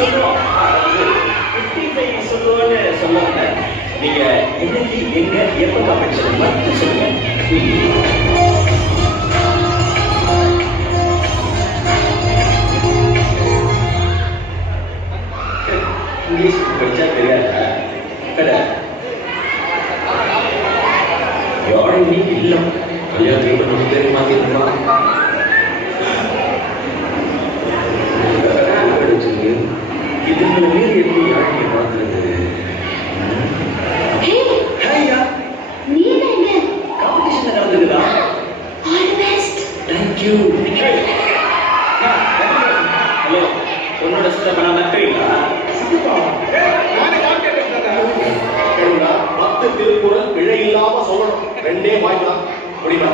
சொல்லுவோம். 55 சொல்லுவோன்னு சொல்லுவாங்க. நீங்க இன்னைக்கு எங்க எப்ப காமிச்சது மட்டும் சொல்லுங்க. இங்கிலீஷ் படிச்சா தெரியாதா? யாரும் நீ இல்ல கல்யாணத்துக்கு பண்ண பேர் மாத்திருக்கலாம். இதுங்களை மீறி எப்படி யாருக்கு மாத்துறது? காம்படிஷன் நடந்ததுதா? தேங்க்யூ. ஹலோ, உன்னோட சிஸ்டம் நான் நட்டுறீங்களா? 10 திருக்குறள் பிழை இல்லாம சொல்லணும். 2 வாய்க்கலாம் முடியுமா?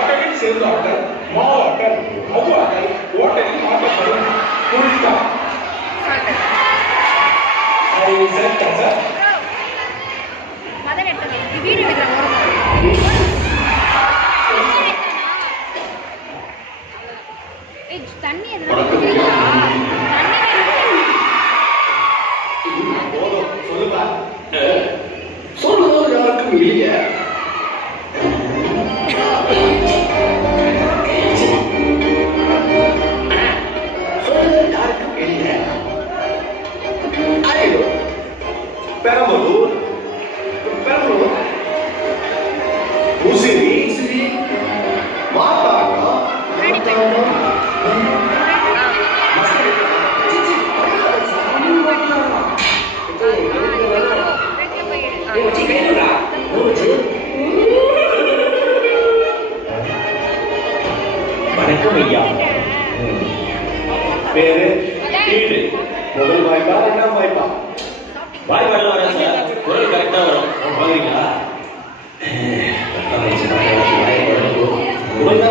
ஆட்டலில் சேர்ந்த ஆட்டல், மாவாட்டல், அவ்வாட்டல், ஓட்டலில் ஆட்டப்படும் குறித்தா. தண்ணி சொல்லுங்க. சொல்லுவது யாருக்கும் இல்லையே. பெரம்பலூர், உசிரி, மாத்தாண்டா, வணக்கம் ஐயா. பேரு வீடு. முதல் வாய்ப்பா 2ஆம் வாய்ப்பா? வாய்ப்பாடு வரும் சார். குரல் கரெக்டா வரும். பாக்குறீங்களா?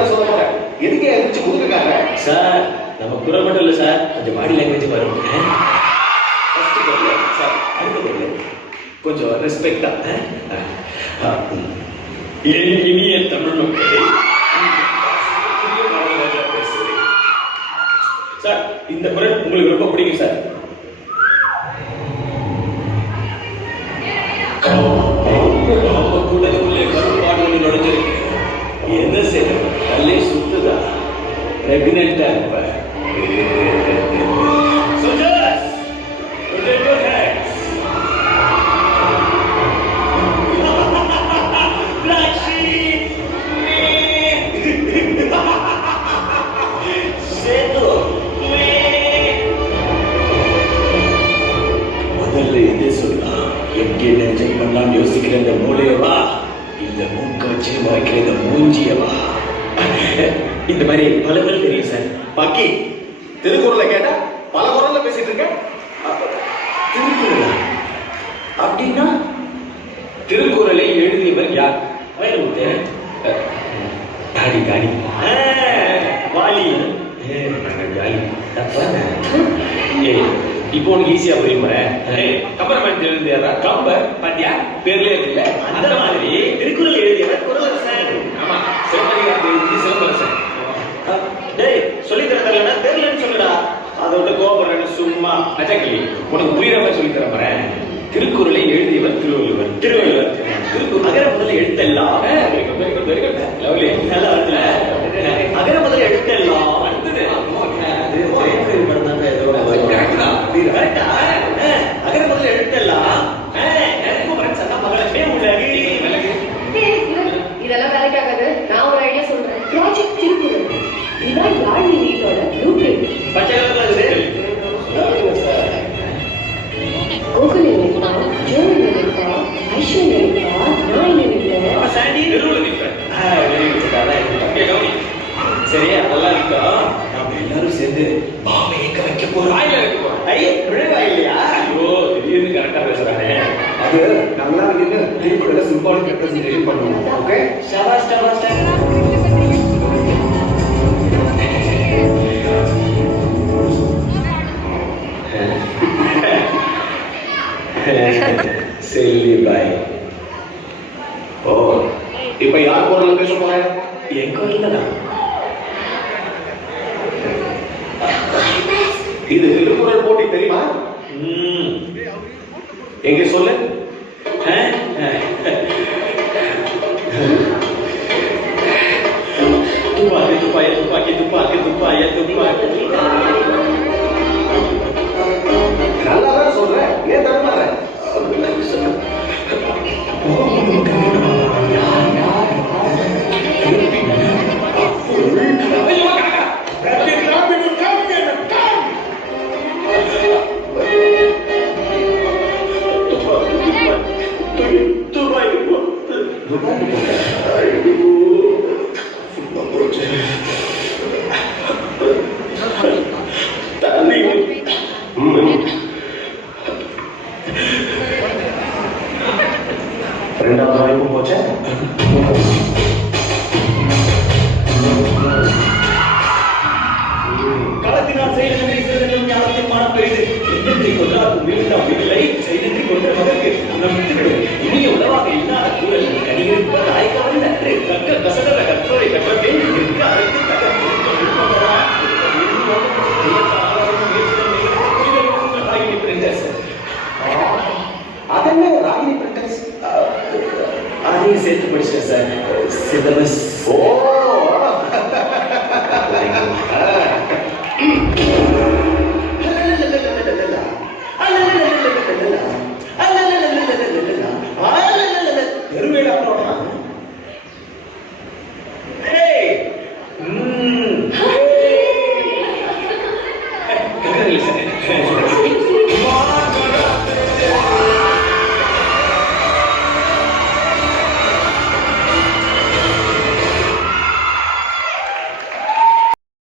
சொல்ல போறேன். எதுக்கு எதிர்த்து முதுக்காங்க சார்? நம்ம குரல் மட்டும் இல்ல சார், கொஞ்சம் பாடி லாங்குவேஜ் வரும். ஃபர்ஸ்ட் குரல் சார், அடுத்த குரல் கொஞ்சம் ரெஸ்பெக்டா. என் இனிய தமிழ் மக்களே, சார் இந்த குரல் உங்களுக்கு ரொம்ப பிடிக்கும் சார். கூடலுக்குள்ளே கருப்பாடு நுழைஞ்சிருக்கு. என்ன செய்யணும்? தள்ளி சுத்துதா? பிரெக்னெண்டா இருப்ப. முதல்ல எது சொல்லலாம்? எப்படி நெஞ்சம் பண்ணலாம் யோசிக்கிற இந்த மூளையவா, இல்ல மூக்க வச்சு வாய்க்கிற இந்த மூஞ்சியவா? இந்த மாதிரி பல பேர் தெரியும் சார். பாக்கி திருக்குறளை கேட்டா பல குரல்ல பேசிட்டு இருக்க. திருக்குறளா? அப்படின்னா திருக்குறளை எழுதியவர் யார்? காடி காடி வாலி. காலி தப்பான. இப்போ உனக்கு ஈஸியா புரியும். கம்பராமாயணத்தில் எழுதியதா? கம்பர் பாத்தியா, பேர்லயே இருக்குல்ல. அந்த மாதிரி திருக்குறள் எழுதியவர் குறளரசன். ஆமா, சிலப்பதிகாரத்தை எழுதி சிலம்பரசன். டேய், சொல்லி தரல தெரியலன்னு சொல்லுடா. அதோட கோபுரம் சும்மா அஜக்கலி. உனக்கு புரியுற மாதிரி சொல்லி தர போறேன். திருக்குறளை எழுதியவர் திருவள்ளுவர். திருவள்ளுவர் அகர முதல்ல எழுத்தெல்லாம். லவ்லி, நல்லா இருக்குல்ல? அகர முதல்ல எழுத்தெல்லாம் அடுத்தது அகர முதல்ல எழுத்தெல்லாம் மகளே உலகி. இதெல்லாம் வேலைக்காகாது. நான் ஒரு ஐடியா சொல்றேன். ப்ராஜெக்ட் திருக்குறள். இதான் யாழ் நீட்டோட ப்ளூ பிரிண்ட். கோகுல் நினைப்பா, ஜோன் நினைப்பா, ஐஸ்வர் நினைப்பா, நான் நினைப்பேன். சரியா? நல்லா இருக்கா? நாம எல்லாரும் சேர்ந்து பாம்பை எங்க வைக்க போறோம். வாயில வைக்க போறோம். ஐயே, விழுவா இல்லையா? ஐயோ, திடீர்னு கரெக்டா பேசுறானே. அது நல்லா நின்று திருக்குறளை சிம்பாலிக் ரெப்ரசன்டேஷன் பண்ணுவோம். ஓகே, ஷபாஷ் ஷபாஷ். செல்லி பாய். ஓ, இப்ப யார் குரல்ல பேச போறேன்? என் குரல்ல தான். இது திருக்குறள் போட்டி தெரியுமா? எங்க சொல்லு. துப்பாக்கி துப்பாக்கி துப்பாக்கி துப்பாக்கி துப்பாக்கி துப்பாக்கி. நல்லா தான் சொல்றேன், ஏன் தரமாற? ரெண்டாவது வாய்ப்பும் போச்சே. களத்தினால் செய்தனை செய்தனும் ஞானத்தின் மானம் பெரிது. எண்ணத்தை கொண்டாடும் வீழ்ந்தாம் வீட்டை செய்தனை கொண்ட மகற்கு நம் விட்டுவிடும். இனிய உணவாக இல்லாத சூழல் கனியிருப்ப தாய்க்காவல் நன்றே கற்க கசகர கற்றோரை கற்றே இருக்க அழைத்து அதென்ன ராகினி பிரிண்டர்ஸ்? அதையும் சேர்த்து படிச்சிட்டேன் சார். சிலபஸ். ஓ